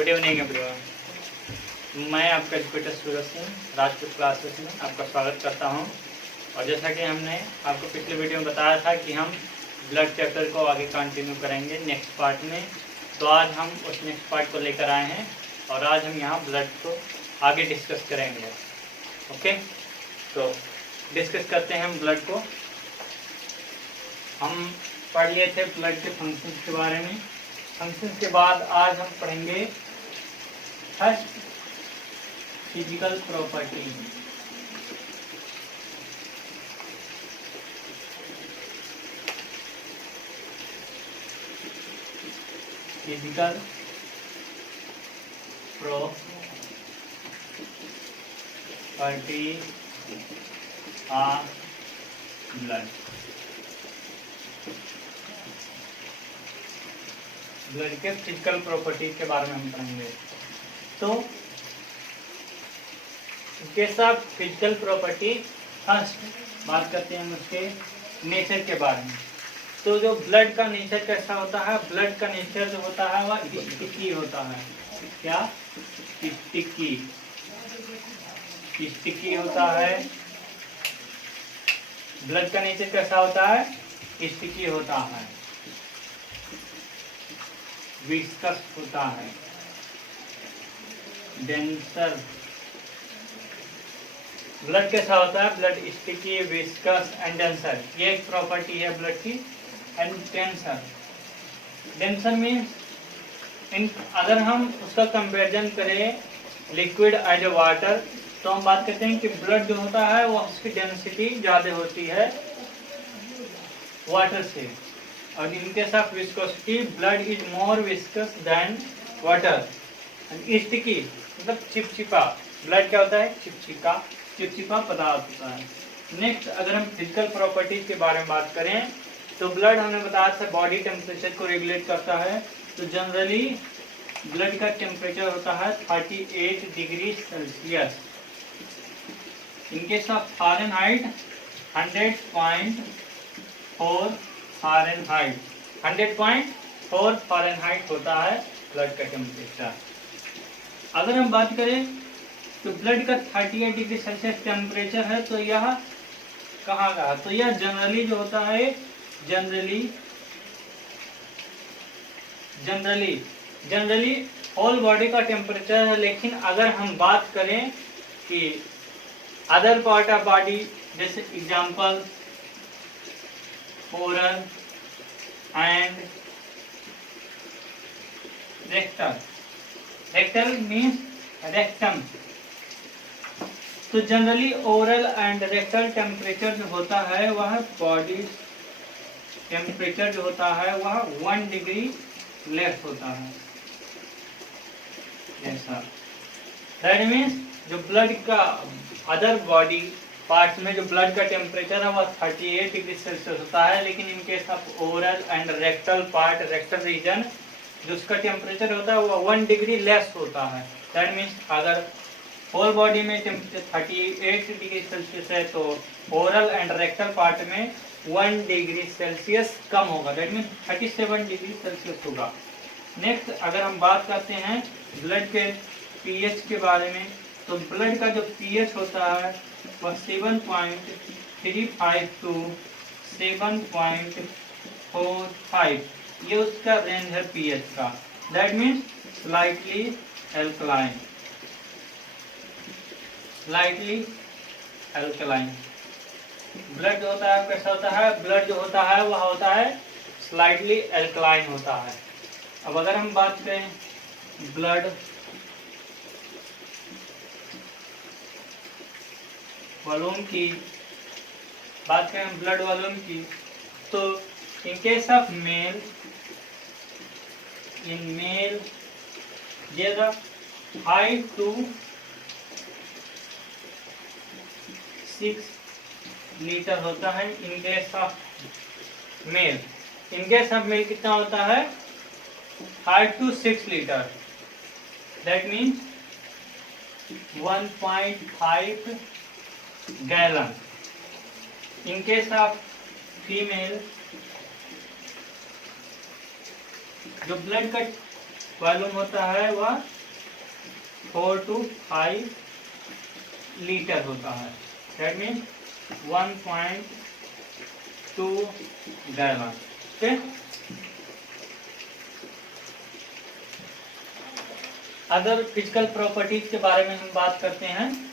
Good evening everyone. मैं आपका educator Suraj Singh Rajput classes में आपका स्वागत करता हूं। और जैसा कि हमने आपको पिछले वीडियो में बताया था कि हम ब्लड चैप्टर को आगे कंटिन्यू करेंगे नेक्स्ट पार्ट में, तो आज हम उस नेक्स्ट पार्ट को लेकर आए हैं और आज हम यहाँ ब्लड को आगे डिस्कस करेंगे। ओके, तो डिस्कस करते हैं हम ब्लड को। हम पढ़ लिए थे ब्लड के फंक्शंस के बारे में। फंक्शंस के बाद आज हम पढ़ेंगे first physical property. Physical property of blood. Blood के फिजिकल प्रॉपर्टीज के बारे में हम पढ़ेंगे। तो case of physical property, first बात करते हैं हम उसके नेचर के बारे में। तो जो ब्लड का नेचर कैसा होता है, ब्लड का नेचर जो होता है वह स्टिकी होता है। क्या? स्टिकी होता है। ब्लड का नेचर कैसा होता है? स्टिकी होता है, विस्कस होता है, डेंसर। ब्लड कैसा होता है? Blood sticky, viscous and denser. ये एक प्रॉपर्टी है ब्लड की। एंड डेंसर, डेंसर मीन्स अगर हम उसका कंपेरिजन करें लिक्विड एंड वाटर, तो हम बात करते हैं कि ब्लड जो होता है वो उसकी डेंसिटी ज्यादा होती है वाटर से। और in case of viscosity, blood is more viscous than water. Sticky मतलब चिपचिपा। ब्लड क्या होता है? चिपचिपा पदार्थ होता है। नेक्स्ट, अगर हम फिजिकल प्रॉपर्टीज के बारे में बात करें तो ब्लड हमने बताया था बॉडी टेम्परेचर को रेगुलेट करता है। तो जनरली ब्लड का टेम्परेचर होता है 38 degree Celsius. In case of Fahrenheit 100.4 Fahrenheit. 100.4 Fahrenheit होता है ब्लड का टेम्परेचर। अगर हम बात करें तो ब्लड का 38 डिग्री सेल्सियस टेम्परेचर है, तो यह कहाँ का है? तो यह जनरली जो होता है, जनरली होल बॉडी का टेम्परेचर है। लेकिन अगर हम बात करें कि अदर पार्ट ऑफ बॉडी, जैसे example oral and rectal means rectum, तो generally oral and rectal temperature जो होता है वह बॉडी टेम्परेचर जो होता है वह 1 डिग्री लेस होता है। ऐसा दैट मीन्स जो ब्लड का अदर बॉडी पार्ट्स में जो ब्लड का टेम्परेचर है वह 38 डिग्री सेल्सियस होता है। लेकिन in case of oral and rectal part, rectal region, जो उसका टेम्परेचर होता है वह 1 डिग्री लेस होता है। दैट मीन्स अगर होल बॉडी में टेम्परेचर 38 डिग्री सेल्सियस है तो ओरल एंड रेक्टल पार्ट में 1 डिग्री सेल्सियस कम होगा। दैट मीन्स 37 डिग्री सेल्सियस होगा। नेक्स्ट, अगर हम बात करते हैं ब्लड के पीएच के बारे में, तो ब्लड का जो पीएच होता है वह 7.35 टू 7.45, ये उसका रेंज है पीएच का। That means slightly alkaline. Blood जो होता है कैसा होता है? ब्लड जो होता है वह होता है स्लाइटली एल्कलाइन होता है। अब अगर हम बात करें ब्लड वॉल्यूम की, ब्लड वॉल्यूम की, तो in case of male, in male ये 5 to 6 लीटर होता है। इन केस ऑफ मेल, कितना होता है? 5 to 6 litre. That means 1.5 gallon. In case of female, जो ब्लड का वॉल्यूम होता है वह 4 to 5 लीटर होता है। That means 1.2 gallon. Okay, other physical properties के बारे में हम बात करते हैं।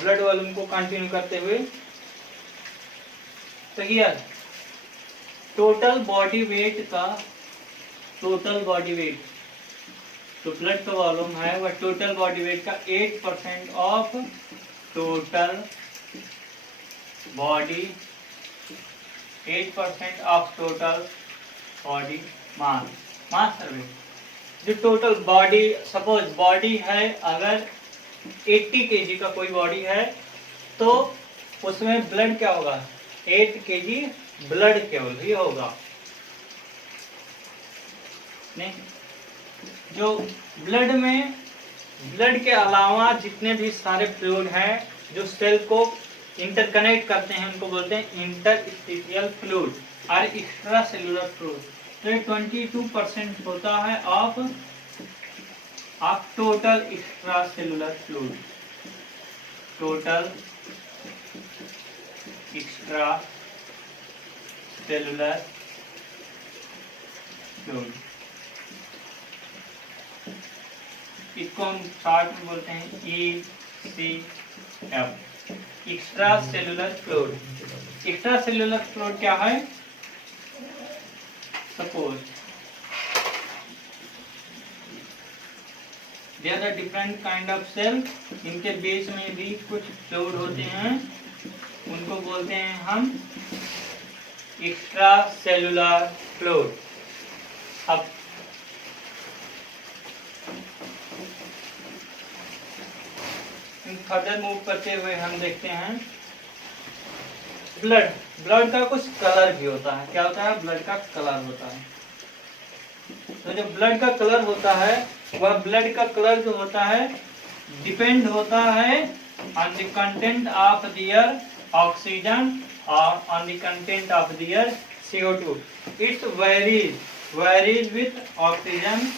ब्लड वॉल्यूम को कंटिन्यू करते हुए, तो हियर टोटल बॉडी वेट का, टोटल बॉडी वेट तो ब्लड का वॉल्यूम है वह टोटल बॉडी वेट का 8% of total body, 8% of total body mass, mass survey. जो टोटल बॉडी, सपोज बॉडी है अगर 80 केजी का कोई बॉडी है तो उसमें ब्लड क्या होगा, 8 केजी ब्लड केवल ही होगा। नहीं, जो ब्लड में, ब्लड के अलावा जितने भी सारे फ्लूइड हैं जो सेल को इंटरकनेक्ट करते हैं उनको बोलते हैं इंटरस्टिशियल फ्लूइड और एक्स्ट्रा सेलुलर फ्लूइड। तो ये 22% होता है of total extra cellular fluid, total extra cellular fluid. इसको हम शॉर्ट में बोलते हैं ECF, extra cellular fluid. Extra cellular fluid क्या है, suppose there are different kind of cell, इनके बेस में भी कुछ फ्लूइड होते हैं, उनको बोलते हैं हम एक्स्ट्रा सेलुलर फ्लूइड। अब फर्दर मूव करते हुए हम देखते हैं ब्लड, ब्लड का कुछ कलर भी होता है। क्या होता है, ब्लड का कलर होता है। तो जो ब्लड का कलर होता है वह ब्लड का कलर जो होता है डिपेंड होता है on the content of their oxygen और on the content of their CO2. It varies with oxygen,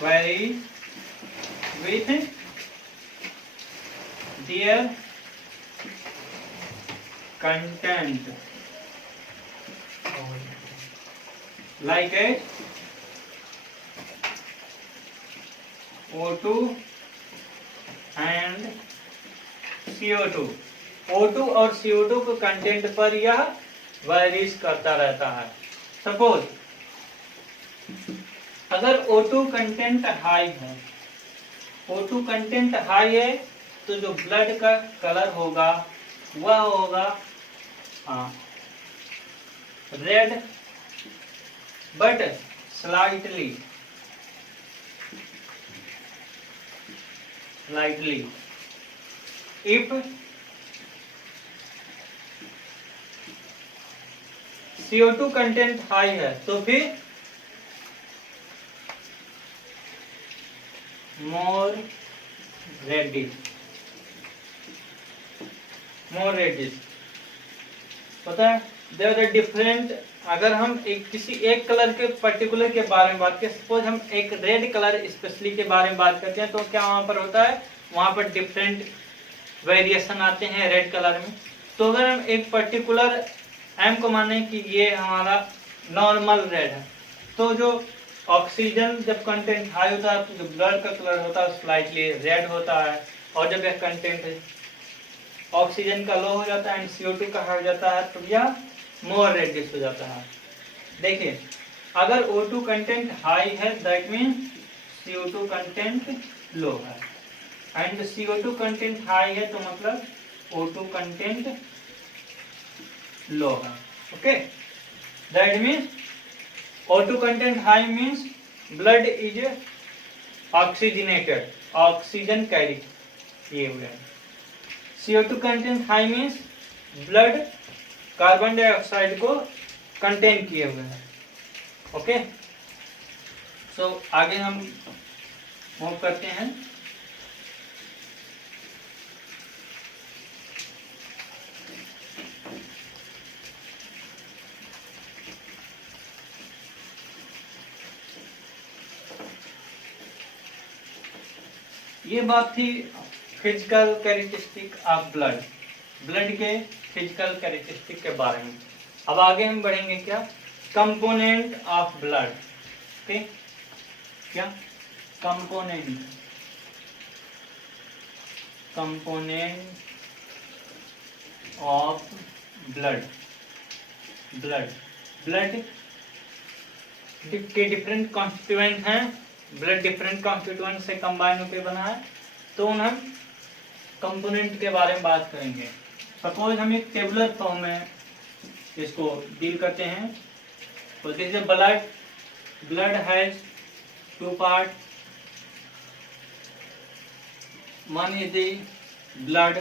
varies with their content, like as O2 and CO2। O2 और CO2 के कंटेंट पर यह वेरीज करता रहता है। सपोज अगर O2 कंटेंट हाई है, O2 कंटेंट हाई है तो जो ब्लड का कलर होगा वह होगा red but slightly if CO2 content high है तो फिर मोर रेडिश पता है। देयर आर डिफरेंट, अगर हम किसी एक कलर के पर्टिकुलर के बारे में बात करें, सपोज हम एक रेड कलर स्पेशली के बारे में बात करते हैं तो क्या वहां पर होता है, वहां पर डिफरेंट वेरिएशन आते हैं रेड कलर में। तो अगर हम एक पर्टिकुलर एम को माने कि ये हमारा नॉर्मल रेड है, तो जो ऑक्सीजन जब कंटेंट हाई होता है तो जो ब्लड का कलर होता है स्लाइटली रेड होता है, और जब यह कंटेंट ऑक्सीजन का लो हो जाता है एंड CO2 का हाई हो जाता है तो यह मोर रेडिश हो जाता है। देखिए अगर O2 कंटेंट हाई है दैट मीन CO2 कंटेंट लो है, एंड CO2 कंटेंट हाई है तो मतलब O2 कंटेंट लो है। Okay, that means O2 content high means blood is oxygenated, oxygen carry किए हुए हैं। CO2 content high means blood carbon dioxide को कंटेन किए हुए हैं। ओके, सो आगे हम मूव करते हैं। ये बात थी physical characteristic of blood, blood के फिजिकल कैरेक्टरिस्टिक के बारे में। अब आगे हम बढ़ेंगे क्या, कंपोनेंट ऑफ ब्लड। ओके, क्या कंपोनेंट ऑफ ब्लड। ब्लड के डिफरेंट कॉन्स्टिट्यूएंट हैं, ब्लड डिफरेंट कॉन्स्टिट्यूएंट से कंबाइन होकर बना है, तो हम कंपोनेंट के बारे में बात करेंगे। सपोज हम एक टेबुलर फॉर्म में इसको डील करते हैं, तो this is blood has two part, one is the blood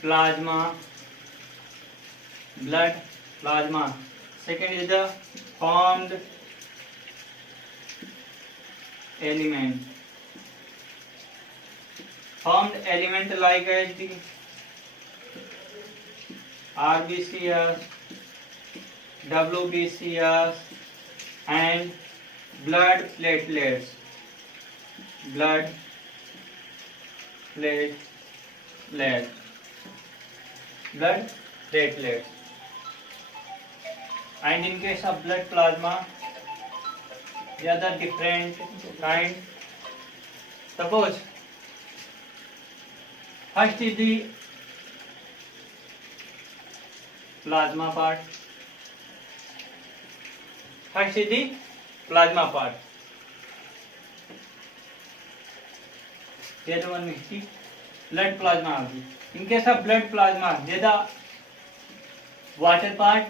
plasma, second is the formed element like as the RBCs, WBCs and blood platelets. And in case of blood plasma, the other different kind. Suppose first is the plasma part. The other one is the blood plasma. In case of blood plasma, there is the water part,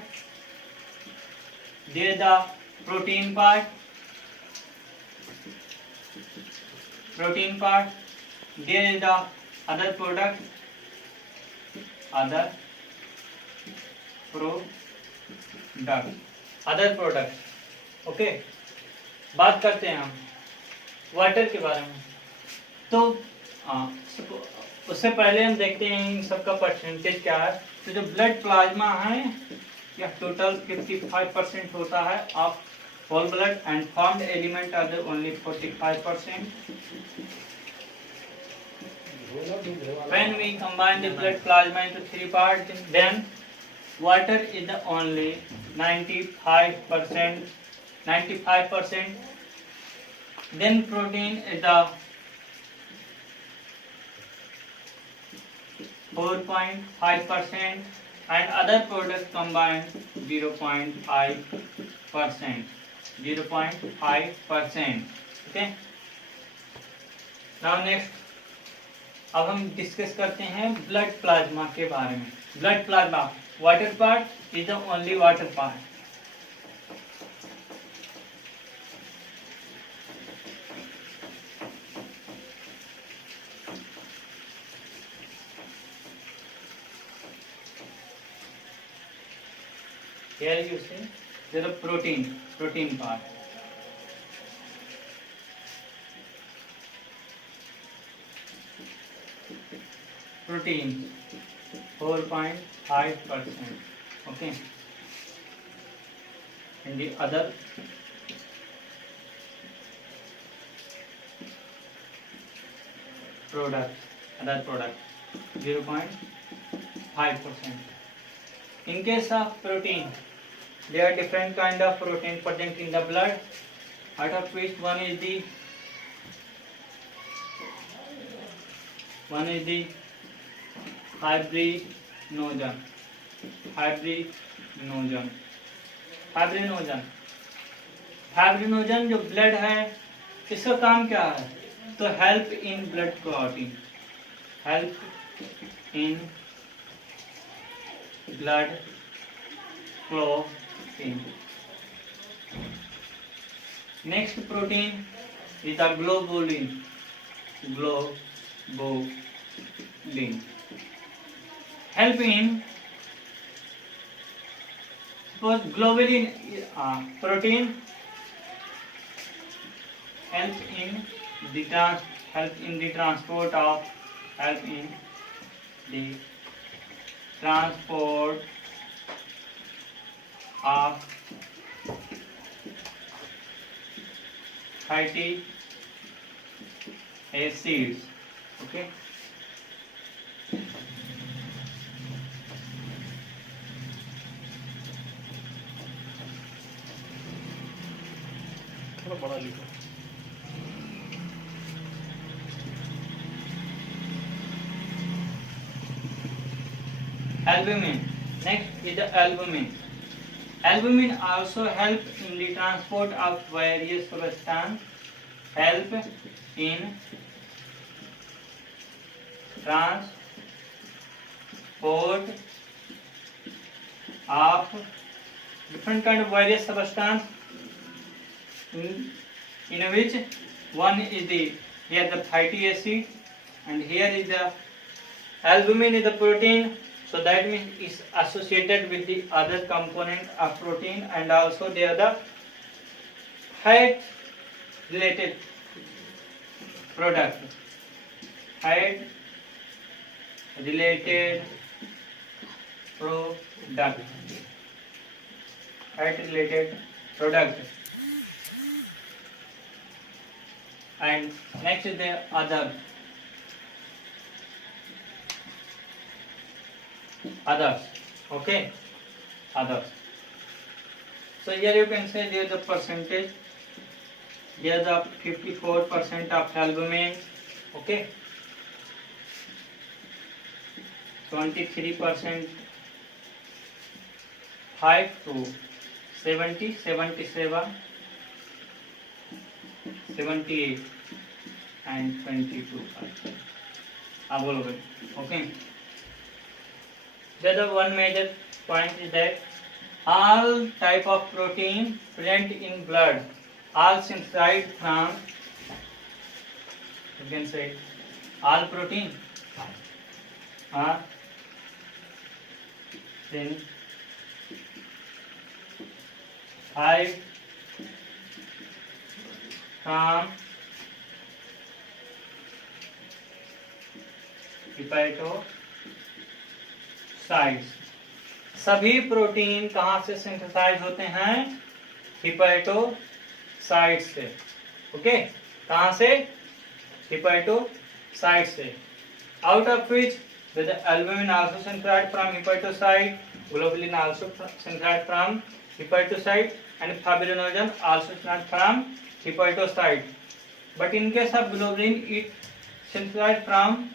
there is the protein part, there is the other product. Okay, बात करते हैं हम water के बारे में। तो उससे पहले हम देखते हैं इन सबका परसेंटेज क्या है। तो जो ब्लड प्लाज्मा है यह टोटल 55% होता है of whole blood, and formed element are the only 45%. When we combine the blood plasma into three parts, then water is the only 95%. Then protein is the 4.5%, and other products combined 0.5%. Okay. Now next, अब हम discuss करते हैं blood plasma के बारे में। Blood plasma water part is the only water part. Here you see there is protein part. Protein 4.5%. Okay, and the other product 0.5%. In case of protein, there are different kind of protein present in the blood, out of which one is the fibrinogen जो blood है, इसका काम क्या है? तो help in blood clotting, Next protein is the globulin. Help in Suppose globulin, protein help in the transport of fatty acids. Okay. थोड़ा बड़ा लिखो. Albumin. Next is the albumin. Albumin also help in the transport of various substances. Help in transport of different kind of various substance, in which one is the here the fatty acid, and here is the albumin is the protein, so that means is associated with the other component of protein, and also they are the fat related product, fat related product, fat related product. And next is the others. Okay, others. So here you can say there is the percentage. Here the 54% of albumin. Okay, 23%, 5 to 70, 77, 78 and 22%. Okay. The other one major point is that all type of protein present in blood, all synthesized from, you can say, all protein are synthesized from hepatocytes. सभी protein कहाँ से synthesise होते हैं? Hepatocyte से. Okay, कहाँ से? Hepatocyte से. Out of which the albumin also synthesized from hepatocyte, globulin also synthesized from hepatocyte, and fibrinogen also synthesized from hepatocyte. But in case of globulin, it synthesized from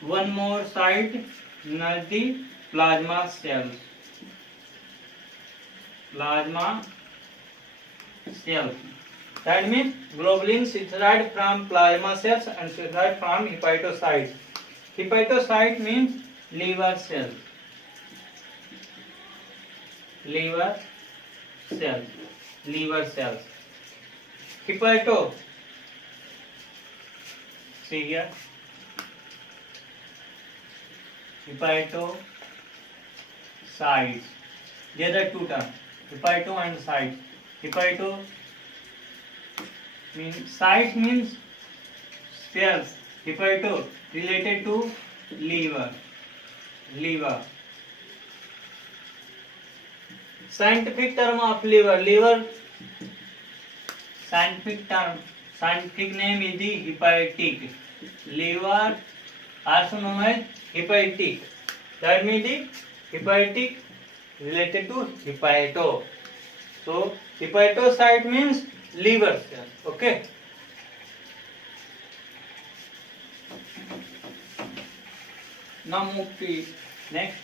one more site, not the plasma cells. Plasma cells. That means globulin synthesized from plasma cells and synthesized from hepatocytes. Hepatocyte means liver cells. Liver cells. Liver cells. Hepato. See here. Hepatocytes. There are two terms, hepato and cyte. Hepato means, cyte means cells. Hepato related to liver. Liver. Scientific term of liver. Liver. Scientific name is the hepatic. Liver also known as hepatic. That means the hepatic related to hepato. So hepatocyte means liver cell. Okay. Now move to next.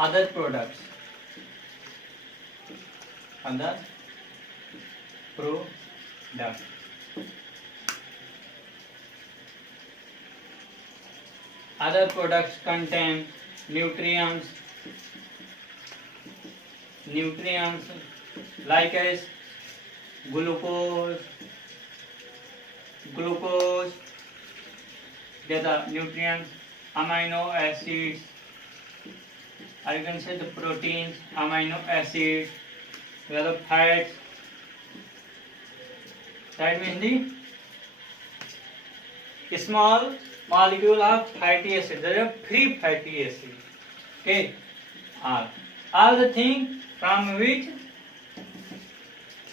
Other products. Other products. Other products contain nutrients like as glucose, they are the nutrients, amino acids, or you can say the proteins, amino acids, they are the fats. That means the small molecule of fatty acid, they are free fatty acid. Okay, all the things from which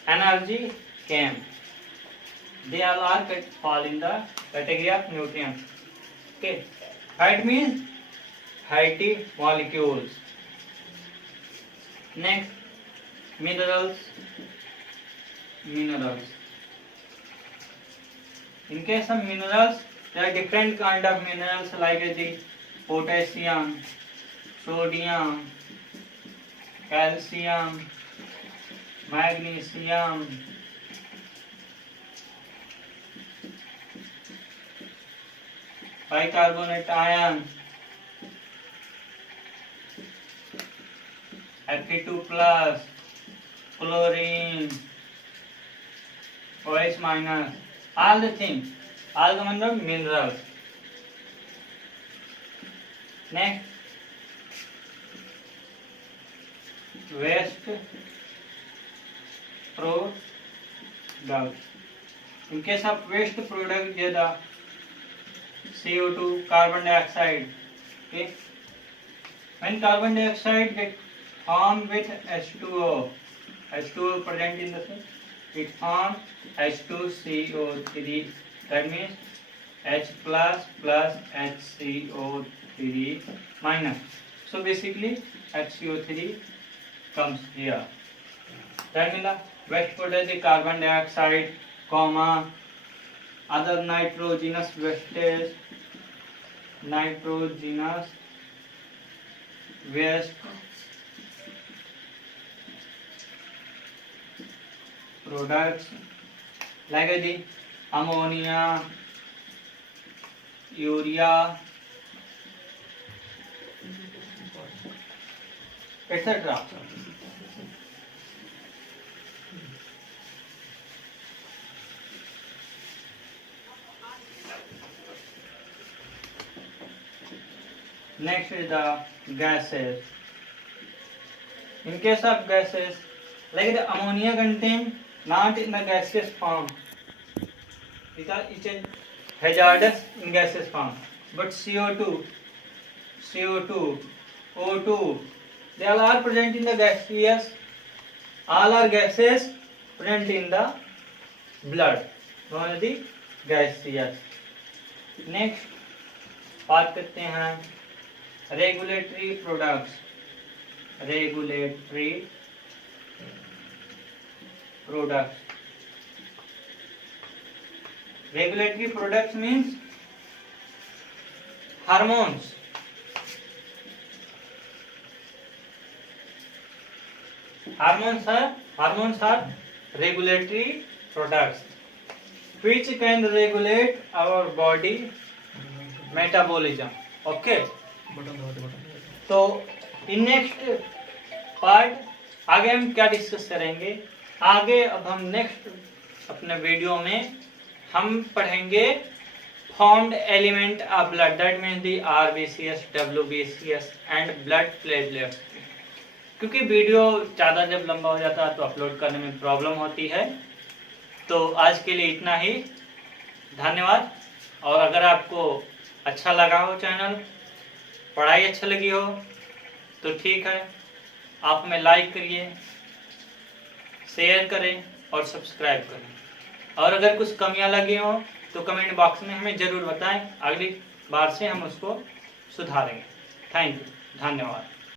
energy came, they all are fall in the category of nutrients. Okay, fat means fatty molecules. Next, minerals. In case of minerals, there are different kind of minerals like the potassium, sodium, calcium, magnesium, bicarbonate ion, Fe2+, chlorine, OH-, all the things, all the minerals. Next, waste product. In case of waste product, they are the CO2, carbon dioxide. Okay, when carbon dioxide get formed with H2O present in the cell, it forms H2CO3. That means H plus HCO3 minus. So basically HCO3 comes here. That means the waste product is carbon dioxide, comma, other nitrogenous wastes, nitrogenous waste products like the ammonia, urea, etc. Next is the gases. In case of gases, like the ammonia contain not in the gaseous form because it is hazardous in gaseous form, but CO2, O2, they all are present in the gaseous. All are gases present in the blood, known as the gaseous. Next बात करते हैं regulatory products. Regulatory products means hormones. Hormones are regulatory products which can regulate our body metabolism. Okay. तो in next part आगे हम क्या discuss करेंगे. आगे अब हम नेक्स्ट अपने वीडियो में हम पढ़ेंगे formed element of blood. That means the RBCS, WBCS and blood platelets. क्योंकि वीडियो ज़्यादा जब लंबा हो जाता है तो अपलोड करने में प्रॉब्लम होती है. तो आज के लिए इतना ही. धन्यवाद. और अगर आपको अच्छा लगा हो चैनल, पढ़ाई अच्छा लगी हो तो ठीक है, आप हमें लाइक करिए, शेयर करें और सब्सक्राइब करें. और अगर कुछ कमियां लगी हो तो कमेंट बॉक्स में हमें ज़रूर बताएं. अगली बार से हम उसको सुधारेंगे. Thank you. धन्यवाद.